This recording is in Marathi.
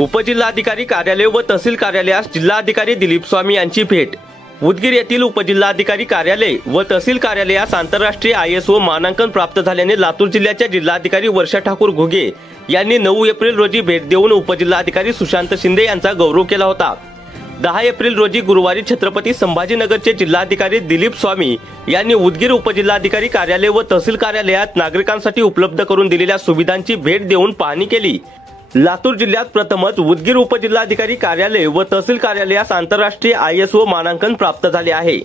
उपजिल्हाधिकारी कार्यालय व तहसील कार्यालयास जिल्हाधिकारी दिलीप स्वामी यांची भेट। उदगीर येथील उपजिल्हाधिकारी कार्यालय व तहसील कार्यालयास आंतरराष्ट्रीय ISO मानांकन प्राप्त झाल्याने लातूर जिल्ह्याच्या जिल्हाधिकारी वर्षा ठाकूर घुगे यांनी 9 एप्रिल रोजी भेट देऊन उपजिल्हाधिकारी सुशांत शिंदे यांचा गौरव केला होता। 10 एप्रिल रोजी गुरुवारी छत्रपती संभाजीनगरचे जिल्हाधिकारी दिलीप स्वामी यांनी उदगीर उपजिल्हाधिकारी कार्यालय व तहसील कार्यालयात नागरिकांसाठी उपलब्ध करून दिलेल्या सुविधांची भेट देऊन पाहणी केली। लातूर जिल्ह्यात प्रथमच उदगीर उपजिल्हाधिकारी कार्यालय व तहसील कार्यालयास आंतरराष्ट्रीय ISO मानांकन प्राप्त झाले आहे।